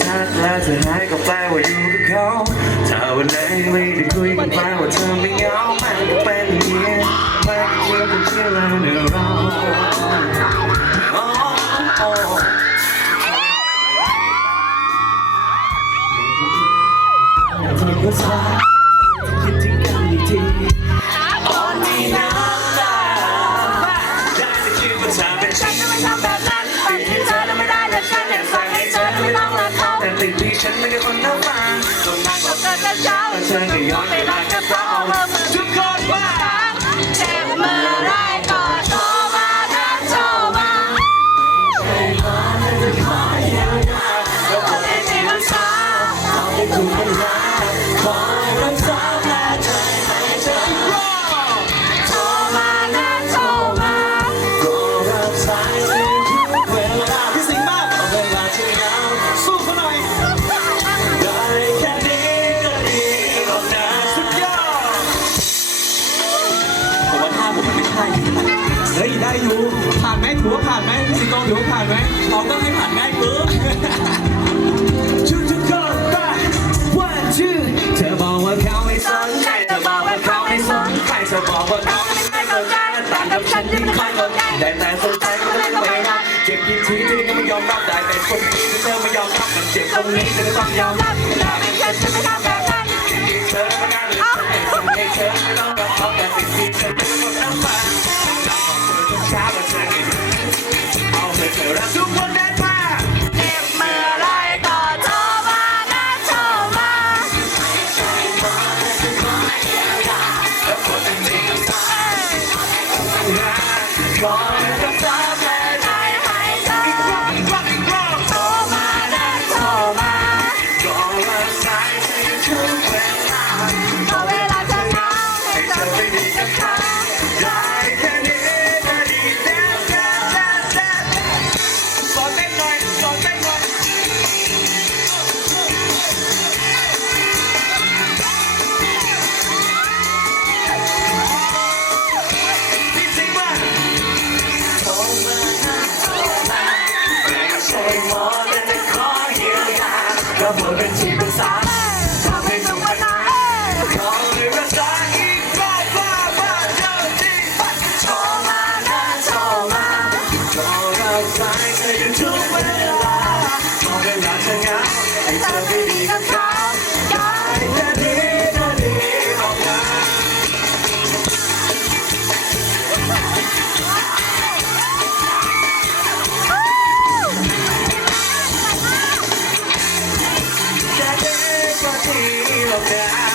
เธอหายก็แปลว่าอยู่กับเขาถ้าวันไหนไม่ได้คุยกันแปลว่าเธอไม่เหงามันก็เป็นอย่างนี้มันก็เกี่ยวกับเชื่อแล้วในเราอ๋อเธอก็สาย เท่าฟังตอนนั้นก็เกิดกันเช้าฉันก็ย้อนไปรักกับเขาเราเมื่อ ได้อยู่ผ่านไหมถือว่าผ่านไหมพี่สิงโตถือว่าผ่านไหมเราต้องให้ผ่านง่ายเกินชุดทุกคนไป one two เธอบอกว่าเขาไม่สนใจเธอบอกว่าเขาไม่สนใจเธอบอกว่าเขาไม่สนใจต่างกับฉันที่ไม่ค่อยสนใจแต่แต่สนใจก็ไม่ต้องไปรักเจ็บกี่ทีที่ก็ไม่ยอมรับได้แต่คนนี้ที่เธอไม่ยอมรับมันเจ็บตรงนี้เธอก็ต้องยอมรับ ข ก็เหอเป็นจิตเป็าท้อใรักษาอีเจะธออยู่ทุกเวลาขอเวลาเธอเหงาให้เธอได้ดีกับเขา jogar.